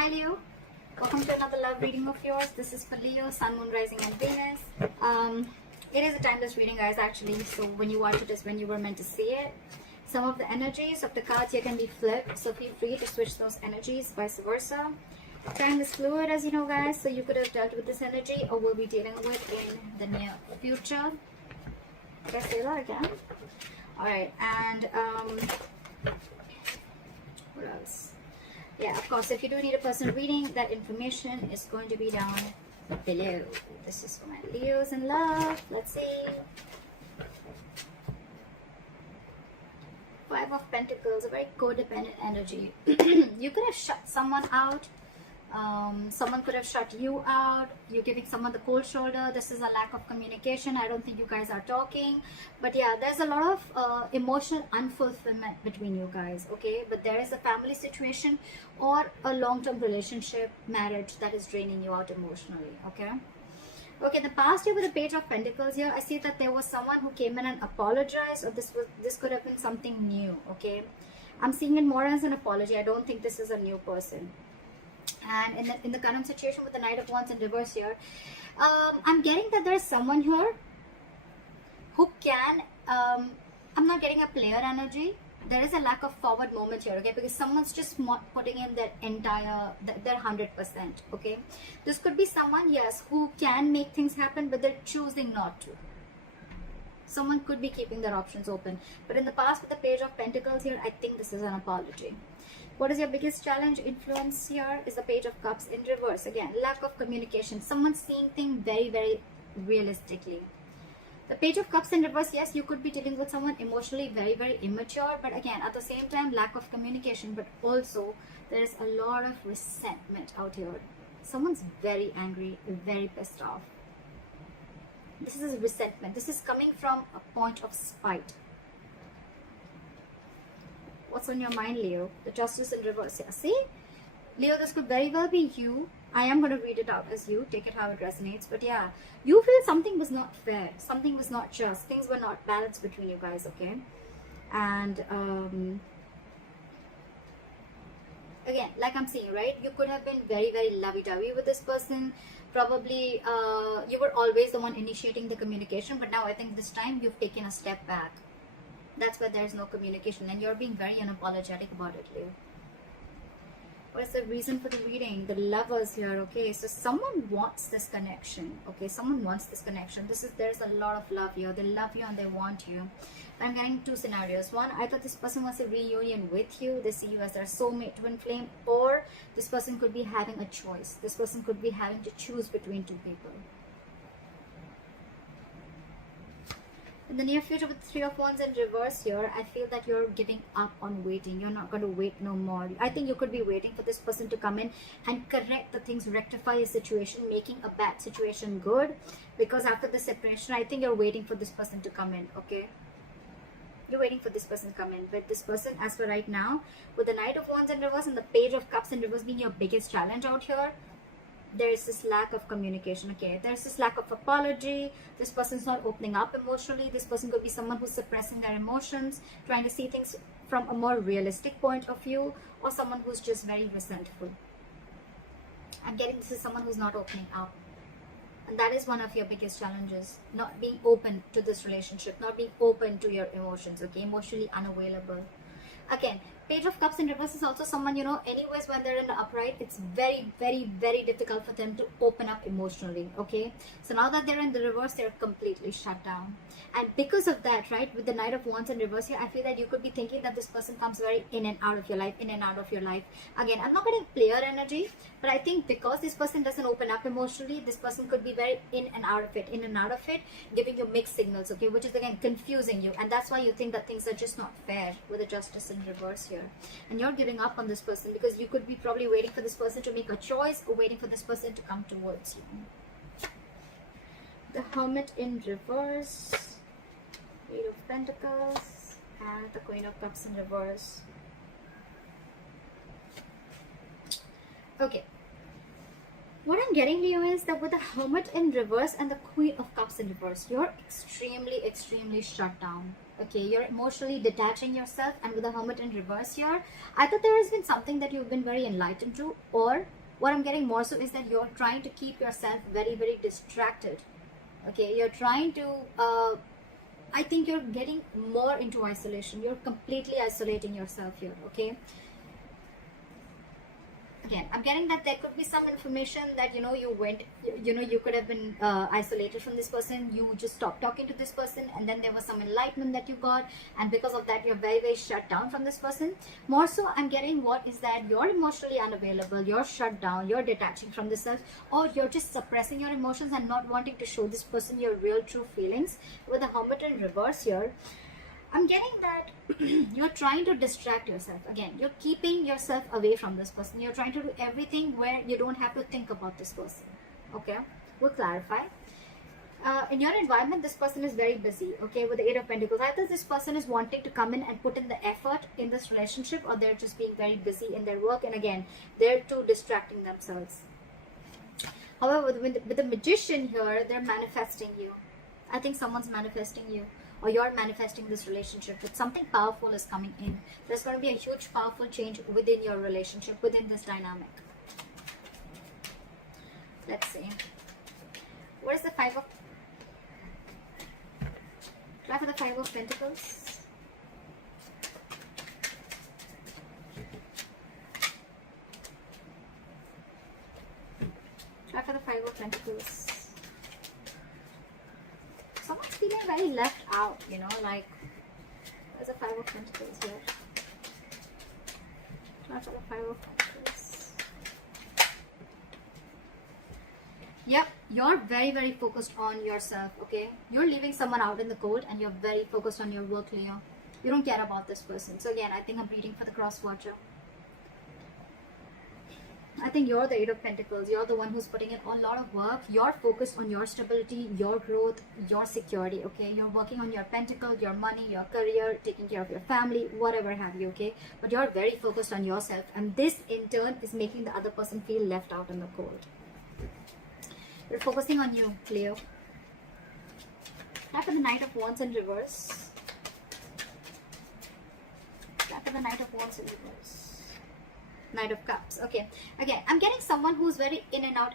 Hi Leo, welcome to another love reading of yours. This is for Leo, Sun, Moon, Rising and Venus. It is a timeless reading, guys, actually, so when you watch it is when you were meant to see it. Some of the energies of the cards here can be flipped, so feel free to switch those energies, vice versa. Time is fluid, as you know, guys, so you could have dealt with this energy or will be dealing with in the near future. Did I say that again? Alright, and what else? Yeah, of course, if you do need a personal reading, that information is going to be down below. This is for my Leos in love. Let's see. Five of Pentacles, a very codependent energy. You could have shut someone out. Someone could have shut you out. You're giving someone the cold shoulder. This is a lack of communication. I don't think you guys are talking, but yeah, there's a lot of emotional unfulfillment between you guys, okay? But there is a family situation or a long-term relationship, marriage, that is draining you out emotionally, okay? Okay, in the past year with the Page of Pentacles here, I see that there was someone who came in and apologized, or this could have been something new, okay? I'm seeing it more as an apology. I don't think this is a new person. And in the current situation with the Knight of Wands in reverse here, I'm getting that there's someone here who can, I'm not getting a player energy. There is a lack of forward moment here, okay, because someone's just putting in their entire, their 100%, okay. This could be someone, yes, who can make things happen, but they're choosing not to. Someone could be keeping their options open, but in the past with the Page of Pentacles here, I think this is an apology. What is your biggest challenge? Influence here is the Page of Cups in reverse. Again, lack of communication. Someone seeing things very, very realistically. The Page of Cups in reverse, yes, you could be dealing with someone emotionally very, very immature. But again, at the same time, lack of communication. But also, there's a lot of resentment out here. Someone's very angry, very pissed off. This is resentment. This is coming from a point of spite. What's on your mind, Leo? The Justice in reverse. Yeah, see? Leo, this could very well be you. I am going to read it out as you. Take it how it resonates. But yeah, you feel something was not fair. Something was not just. Things were not balanced between you guys, okay? And again, like I'm saying, right? You could have been very, very lovey-dovey with this person. Probably you were always the one initiating the communication. But now I think this time you've taken a step back. That's why there's no communication and you're being very unapologetic about it, Leo. What is the reason for the reading? The Lovers here, okay? So someone wants this connection, okay? Someone wants this connection. There's a lot of love here. They love you and they want you. I'm getting two scenarios. One, either this person wants a reunion with you. They see you as their soulmate, twin flame, or this person could be having a choice. This person could be having to choose between two people. In the near future with Three of Wands in reverse here, I feel that you're giving up on waiting. You're not going to wait no more. I think you could be waiting for this person to come in and correct the things, rectify a situation, making a bad situation good. Because after the separation, I think you're waiting for this person to come in, okay? You're waiting for this person to come in. But this person, as for right now, with the Knight of Wands in reverse and the Page of Cups in reverse being your biggest challenge out here, there is this lack of communication, okay? There's this lack of apology. This person's not opening up emotionally. This person could be someone who's suppressing their emotions, trying to see things from a more realistic point of view, or someone who's just very resentful. I'm getting this is someone who's not opening up. And that is one of your biggest challenges. Not being open to this relationship, not being open to your emotions, okay? Emotionally unavailable. Again, Page of Cups in reverse is also someone, you know, anyways, when they're in the upright, it's very, very, very difficult for them to open up emotionally, okay? So now that they're in the reverse, they're completely shut down. And because of that, right, with the Knight of Wands in reverse here, I feel that you could be thinking that this person comes very in and out of your life, in and out of your life. Again, I'm not getting player energy, but I think because this person doesn't open up emotionally, this person could be very in and out of it, giving you mixed signals, okay, which is again confusing you. And that's why you think that things are just not fair with the Justice in reverse here. And you're giving up on this person because you could be probably waiting for this person to make a choice or waiting for this person to come towards you. The Hermit in reverse, Eight of Pentacles, and the Queen of Cups in reverse. Okay. What I'm getting to you is that with the Hermit in reverse and the Queen of Cups in reverse, you're extremely shut down. Okay, you're emotionally detaching yourself, and with the Hermit in reverse here, either there has been something that you've been very enlightened to, or what I'm getting more so is that you're trying to keep yourself very distracted. Okay, you're trying to I think you're getting more into isolation. You're completely isolating yourself here. Okay, again, I'm getting that there could be some information that you could have been isolated from this person. You just stopped talking to this person, and then there was some enlightenment that you got, and because of that you're very shut down from this person. More so, I'm getting what is that you're emotionally unavailable, you're shut down, you're detaching from this self, or you're just suppressing your emotions and not wanting to show this person your real true feelings. With the Hermit in reverse here, I'm getting that you're trying to distract yourself. Again, you're keeping yourself away from this person. You're trying to do everything where you don't have to think about this person. Okay, we'll clarify. In your environment, this person is very busy. Okay, with the Eight of Pentacles, either this person is wanting to come in and put in the effort in this relationship, or they're just being very busy in their work, and again, they're too distracting themselves. However, with the Magician here, they're manifesting you. I think someone's manifesting you, or you're manifesting this relationship with something powerful is coming in. There's going to be a huge powerful change within your relationship, within this dynamic. Let's see. What is the Five of... Try for the Five of Pentacles. Try for the Five of Pentacles. Someone's feeling very left out, like there's a Five of Pentacles here. Try for the Five of Pentacles. Yep, you're very focused on yourself. Okay, you're leaving someone out in the cold, and you're very focused on your work, Leo. You don't care about this person. So again, I think I'm reading for the cross watcher. I think you're the Eight of Pentacles. You're the one who's putting in a lot of work. You're focused on your stability, your growth, your security. Okay, you're working on your pentacle, your money, your career, taking care of your family, whatever have you. Okay, but you're very focused on yourself, and this in turn is making the other person feel left out in the cold. You're focusing on you, Leo. Try for the Knight of Wands in reverse. Try for the Knight of Wands in reverse. Knight of Cups. Okay, again, I'm getting someone who's very in and out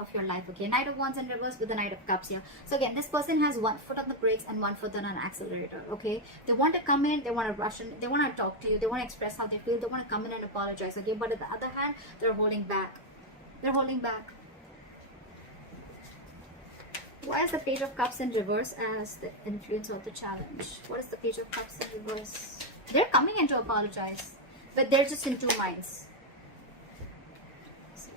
of your life. Okay, Knight of Wands in reverse with the Knight of Cups here. So again, this person has one foot on the brakes and one foot on an accelerator. Okay, they want to come in, they want to rush in, they want to talk to you, they want to express how they feel, they want to come in and apologize. Okay, but on the other hand, they're holding back. They're holding back. Why is the Page of Cups in reverse as the influence of the challenge? What is the Page of Cups in reverse? They're coming in to apologize, but they're just in two minds.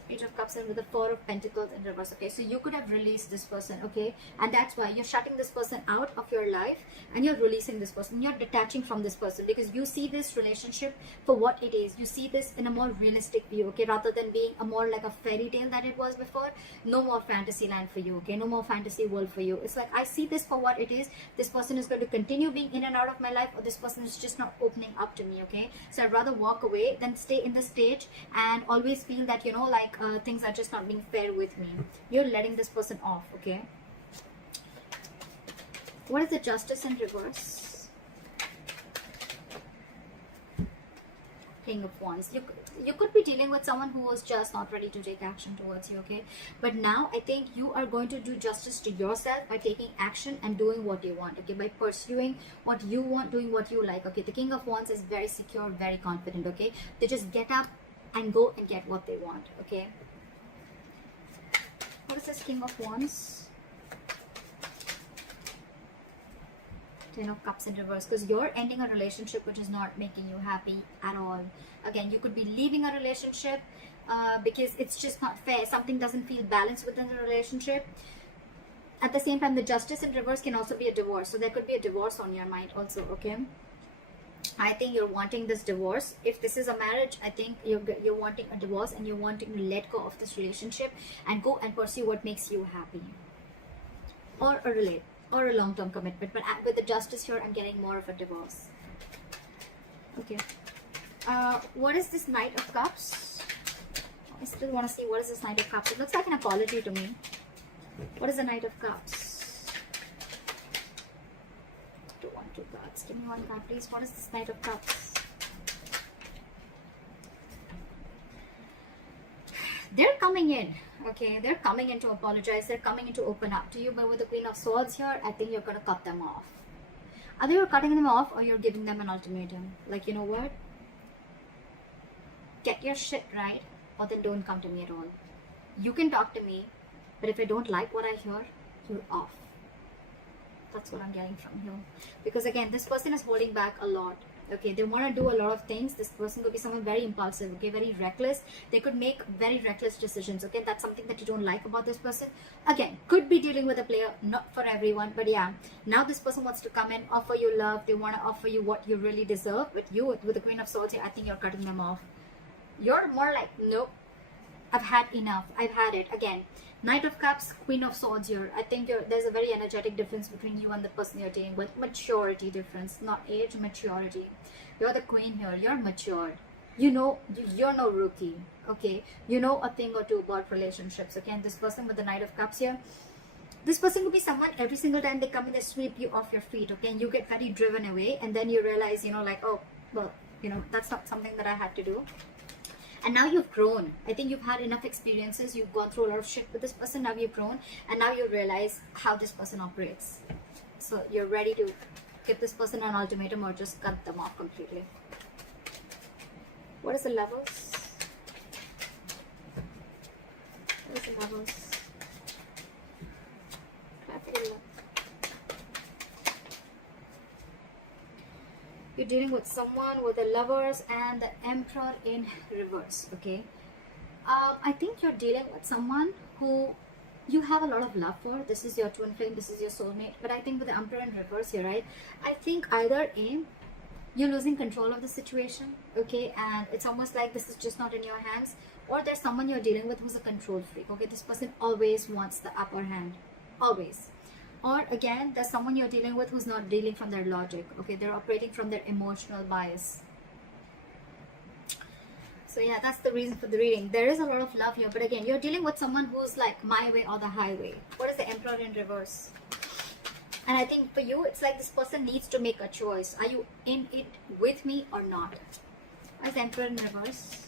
Page of Cups in with the Four of Pentacles in reverse. Okay, so you could have released this person. Okay, and that's why you're shutting this person out of your life, and you're releasing this person. You're detaching from this person because you see this relationship for what it is. You see this in a more realistic view. Okay, rather than being a more like a fairy tale that it was before. No more fantasy land for you. Okay, no more fantasy world for you. It's like I see this for what it is. This person is going to continue being in and out of my life, or this person is just not opening up to me. Okay, so I'd rather walk away than stay in the stage and always feel that things are just not being fair with me. You're letting this person off. Okay, what is the Justice in reverse? King of Wands. You could be dealing with someone who was just not ready to take action towards you. Okay, but now I think you are going to do justice to yourself by taking action and doing what you want. Okay, by pursuing what you want, doing what you like. Okay, the King of Wands is very secure, very confident. Okay, they just get up and go and get what they want. Okay, what is this King of Wands? Ten of Cups in reverse, because you're ending a relationship which is not making you happy at all. Again, you could be leaving a relationship because it's just not fair. Something doesn't feel balanced within the relationship. At the same time, the Justice in reverse can also be a divorce. So there could be a divorce on your mind also. Okay, I think you're wanting this divorce. If this is a marriage, I think you're wanting a divorce, and you're wanting to let go of this relationship and go and pursue what makes you happy, or a long-term commitment. But with the Justice here, I'm getting more of a divorce. Okay, what is this Knight of Cups? I still want to see what is this Knight of Cups. It looks like an apology to me. What is the Knight of Cups? 2 cards. Give me one card, please. What is this Knight of Cups? They're coming in. Okay, they're coming in to apologize. They're coming in to open up to you. But with the Queen of Swords here, I think you're going to cut them off. Either you're cutting them off or you're giving them an ultimatum. Like, you know what? Get your shit right, or then don't come to me at all. You can talk to me, but if I don't like what I hear, you're off. That's what I'm getting from here. Because again, this person is holding back a lot. Okay, they want to do a lot of things. This person could be someone very impulsive, okay, very reckless. They could make very reckless decisions, okay. That's something that you don't like about this person. Again, could be dealing with a player, not for everyone, but yeah. Now this person wants to come and offer you love. They want to offer you what you really deserve. But you, with the Queen of Swords here, I think you're cutting them off. You're more like, nope, I've had enough. I've had it. Again, Knight of Cups, Queen of Swords here. I think there's a very energetic difference between you and the person you're dealing with. Maturity difference, not age, maturity. You're the queen here. You're matured. You know, you're no rookie. Okay, you know a thing or two about relationships. Okay, and this person with the Knight of Cups here, this person could be someone, every single time they come in, they sweep you off your feet. Okay, and you get very driven away, and then you realize, you know, like, oh, well, you know, that's not something that I had to do. And now you've grown. I think you've had enough experiences. You've gone through a lot of shit with this person. Now you've grown. And now you realize how this person operates. So you're ready to give this person an ultimatum or just cut them off completely. What is the Lovers? What is the Lovers? You're dealing with someone with the Lovers and the Emperor in reverse, okay? I think you're dealing with someone who you have a lot of love for. This is your twin flame, this is your soulmate. But I think with the Emperor in reverse here, right? I think either A, you're losing control of the situation, okay? And it's almost like this is just not in your hands. Or there's someone you're dealing with who's a control freak, okay? This person always wants the upper hand, always. Or again, there's someone you're dealing with who's not dealing from their logic. Okay, they're operating from their emotional bias. So yeah, that's the reason for the reading. There is a lot of love here, but again, you're dealing with someone who's like my way or the highway. What is the Emperor in reverse? And I think for you, it's like this person needs to make a choice. Are you in it with me or not? What is the Emperor in reverse?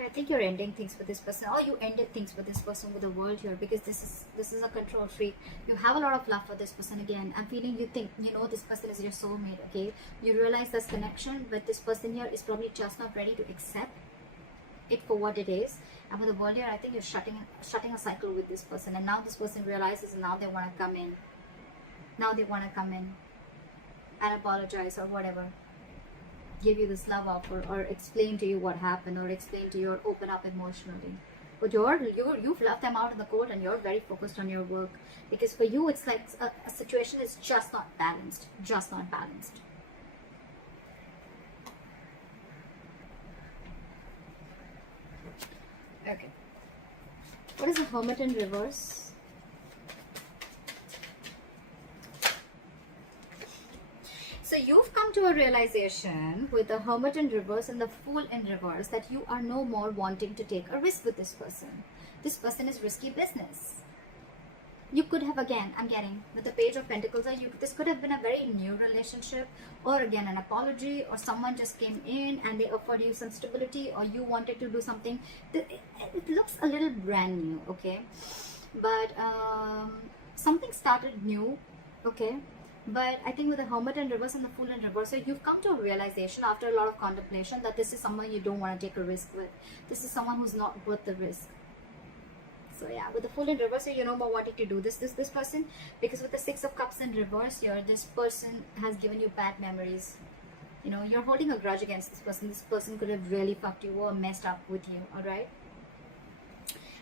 I think you're ending things with this person, or you ended things with this person, with the World here, because this is a control freak. You have a lot of love for this person. Again, I'm feeling you think, you know, this person is your soulmate, okay? You realize this connection, but this person here is probably just not ready to accept it for what it is. And with the World here, I think you're shutting a cycle with this person, and now this person realizes, and now they want to come in. Now they want to come in and apologize or whatever. Give you this love offer or explain to you what happened or explain to you or open up emotionally. But you've left them out in the cold and you're very focused on your work, because for you it's like a situation is just not balanced. Just not balanced. Okay. What is the Hermit in reverse? So you've come to a realization with the Hermit in reverse and the Fool in reverse that you are no more wanting to take a risk with this person. This person is risky business. You could have, again, I'm getting with the Page of Pentacles, this could have been a very new relationship, or again an apology, or someone just came in and they offered you some stability, or you wanted to do something. It looks a little brand new, okay? But something started new, okay? But I think with the Hermit in reverse and the Fool in reverse, so you've come to a realization after a lot of contemplation that this is someone you don't want to take a risk with. This is someone who's not worth the risk. So yeah, with the Fool in reverse, you're no more wanting to do this person, because with the Six of Cups in reverse here, this person has given you bad memories. You know, you're holding a grudge against this person. This person could have really fucked you or messed up with you, alright?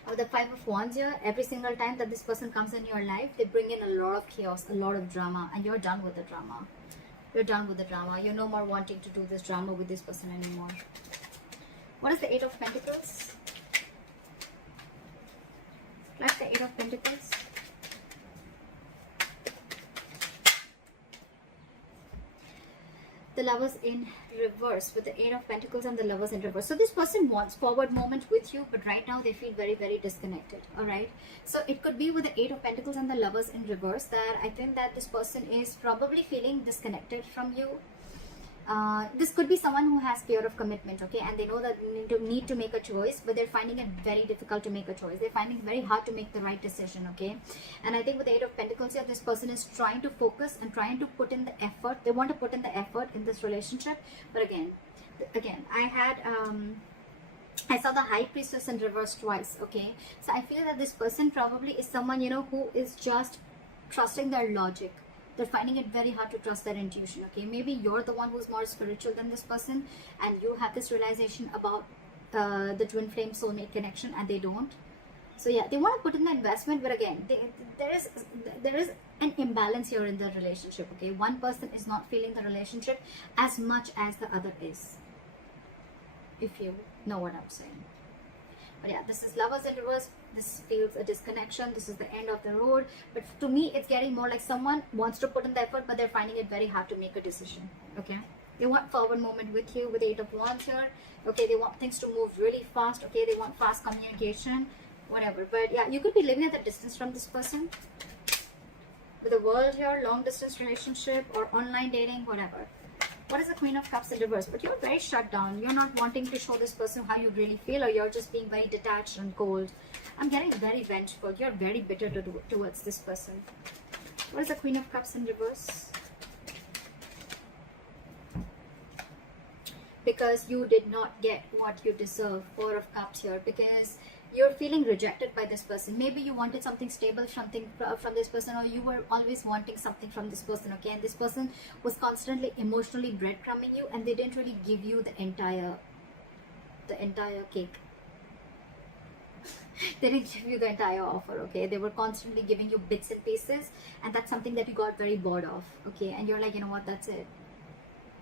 With the Five of Wands here, every single time that this person comes in your life, they bring in a lot of chaos, a lot of drama, and you're done with the drama. You're done with the drama. You're no more wanting to do this drama with this person anymore. What is the Eight of Pentacles? Like the Eight of Pentacles. the Lovers in reverse, with the Eight of Pentacles and the Lovers in reverse. So this person wants forward moment with you, but right now they feel very, very disconnected. All right. So it could be with the Eight of Pentacles and the Lovers in reverse that I think that this person is probably feeling disconnected from you. This could be someone who has fear of commitment, okay, and they know that they need to make a choice, but they're finding it very difficult to make a choice. They're finding it very hard to make the right decision, okay. And I think with the Eight of Pentacles here, this person is trying to focus and trying to put in the effort. They want to put in the effort in this relationship, but again, I saw the High Priestess in reverse twice, okay. So I feel that this person probably is someone, you know, who is just trusting their logic. They're finding it very hard to trust their intuition, okay. Maybe you're the one who's more spiritual than this person, and you have this realization about the twin flame soulmate connection, and they don't. So yeah, they want to put in the investment, but again, there is an imbalance here in the relationship, okay. One person is not feeling the relationship as much as the other is, if you know what I'm saying. But yeah, this is Lovers in reverse. This feels a disconnection. This is the end of the road. But to me, it's getting more like someone wants to put in the effort, but they're finding it very hard to make a decision. Okay. They want forward movement with you with the Eight of Wands here. Okay. They want things to move really fast. Okay. They want fast communication, whatever. But yeah, you could be living at a distance from this person. With the World here, long distance relationship or online dating, whatever. What is the Queen of Cups in reverse? But you're very shut down. You're not wanting to show this person how you really feel, or you're just being very detached and cold. I'm getting very vengeful. You're very bitter towards this person. What is the Queen of Cups in reverse? Because you did not get what you deserve. Four of Cups here. Because you're feeling rejected by this person. Maybe you wanted something stable, something from this person, or you were always wanting something from this person, okay. And this person was constantly emotionally breadcrumbing you, and they didn't really give you the entire cake. They didn't give you the entire offer, okay. They were constantly giving you bits and pieces, and that's something that you got very bored of, okay. And you're like, you know what, that's it.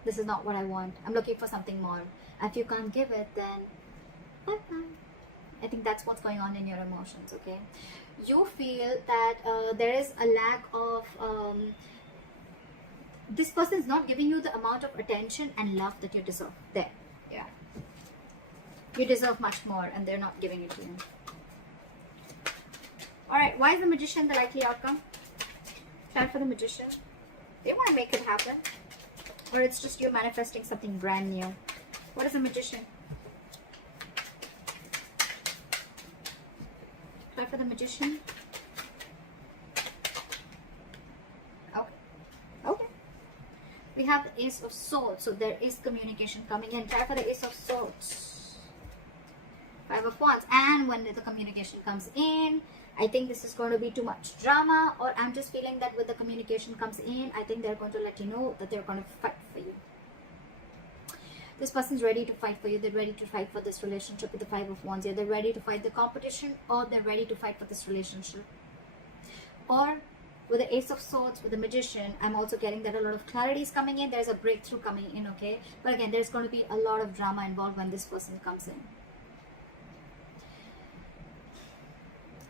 This is not what I want. I'm looking for something more. If you can't give it, then bye-bye. I think that's what's going on in your emotions, okay. You feel that there is a lack of this person is not giving you the amount of attention and love that you deserve. There, yeah, you deserve much more, and they're not giving it to you. All right, why is the Magician the likely outcome? Time for the Magician. They want to make it happen, or it's just you manifesting something brand new. What is the Magician? Try for the Magician. Okay. We have the Ace of Swords, so there is communication coming in. Try for the Ace of Swords. Five of Wands. And when the communication comes in, I think this is going to be too much drama, or I'm just feeling that with the communication comes in, I think they're going to let you know that they're going to fight for you. This person's ready to fight for you. They're ready to fight for this relationship with the Five of Wands here. They're ready to fight the competition, or they're ready to fight for this relationship. Or with the Ace of Swords, with the Magician, I'm also getting that a lot of clarity is coming in. There's a breakthrough coming in, okay? But again, there's going to be a lot of drama involved when this person comes in.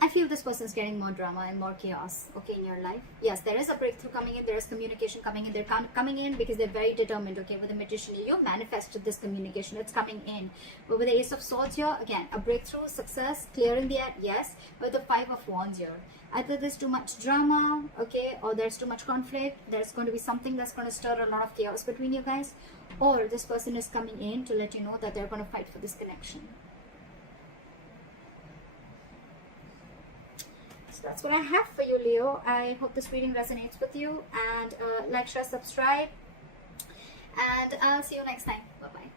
I feel this person is getting more drama and more chaos, okay, in your life. Yes, there is a breakthrough coming in. There is communication coming in. They're coming in because they're very determined, okay. With the Magician, you manifested this communication. It's coming in. But with the Ace of Swords here, again, a breakthrough, success, clearing the air, yes. But the Five of Wands here, either there's too much drama, okay, or there's too much conflict. There's going to be something that's going to stir a lot of chaos between you guys. Or this person is coming in to let you know that they're going to fight for this connection. That's what I have for you, Leo. I hope this reading resonates with you, and like, share, subscribe, and I'll see you next time. Bye bye.